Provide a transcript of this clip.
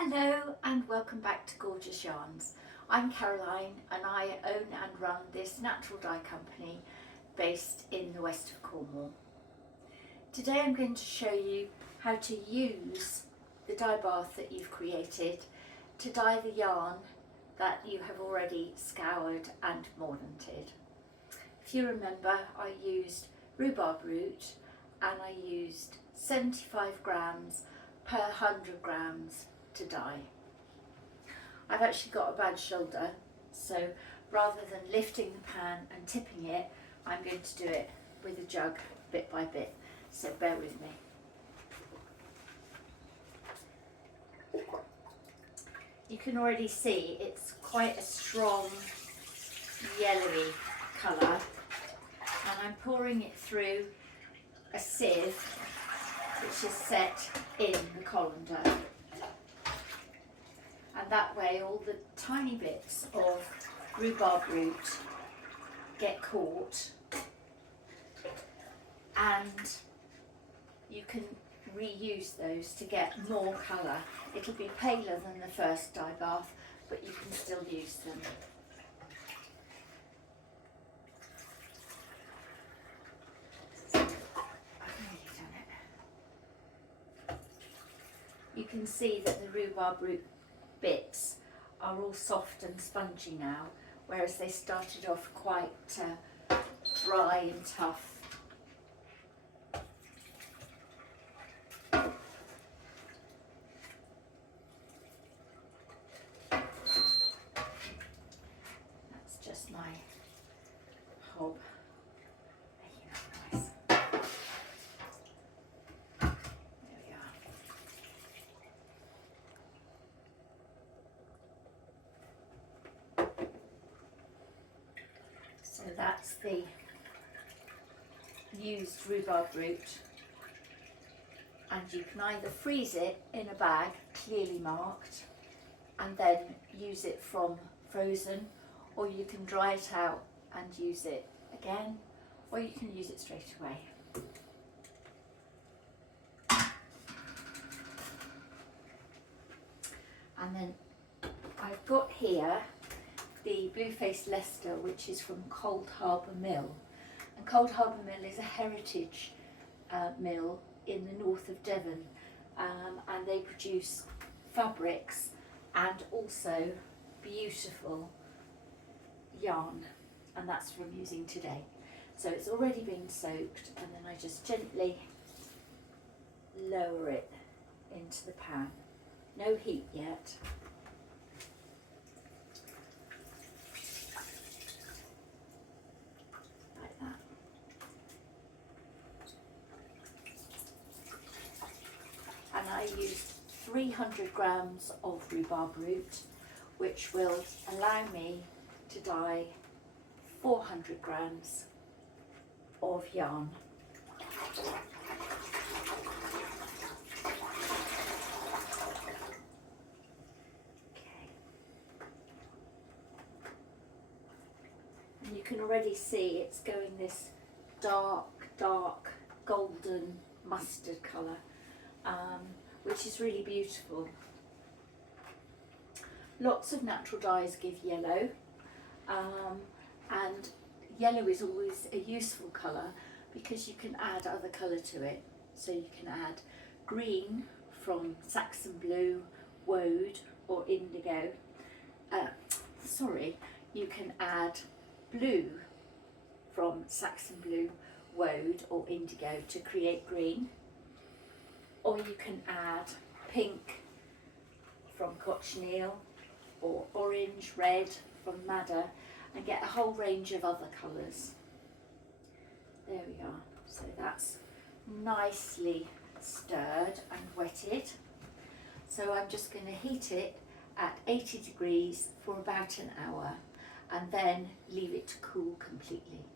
Hello and welcome back to Gorgeous Yarns. I'm Caroline and I own and run this natural dye company based in the west of Cornwall. Today I'm going to show you how to use the dye bath that you've created to dye the yarn that you have already scoured and mordanted. If you remember, I used rhubarb root and I used 75 grams per 100 grams to dye. I've actually got a bad shoulder, so rather than lifting the pan and tipping it, I'm going to do it with a jug bit by bit, so bear with me. You can already see it's quite a strong yellowy colour, and I'm pouring it through a sieve which is set in the colander. And that way all the tiny bits of rhubarb root get caught and you can reuse those to get more colour. It'll be paler than the first dye bath, but you can still use them. I've nearly done it. You can see that the rhubarb root bits are all soft and spongy now, whereas they started off quite dry and tough. That's just my hob making that noise. There we are. So that's the used rhubarb root, and you can either freeze it in a bag clearly marked and then use it from frozen, or you can dry it out and use it again, or you can use it straight away. And then I've got here the Blue-Faced Leicester, which is from Coldharbour Mill. And Coldharbour Mill is a heritage mill in the north of Devon, and they produce fabrics and also beautiful yarn, and that's what I'm using today. So it's already been soaked, and then I just gently lower it into the pan. No heat yet. And I used 300 grams of rhubarb root, which will allow me to dye 400 grams of yarn. Okay. And you can already see it's going this dark golden mustard colour. Which is really beautiful. Lots of natural dyes give yellow, and yellow is always a useful colour because you can add other colour to it. So you can add green from Saxon blue, woad or indigo. You can add blue from Saxon blue, woad or indigo to create green. Or you can add pink from cochineal, or orange, red from madder, and get a whole range of other colours. There we are. So that's nicely stirred and wetted. So I'm just going to heat it at 80 degrees for about an hour and then leave it to cool completely.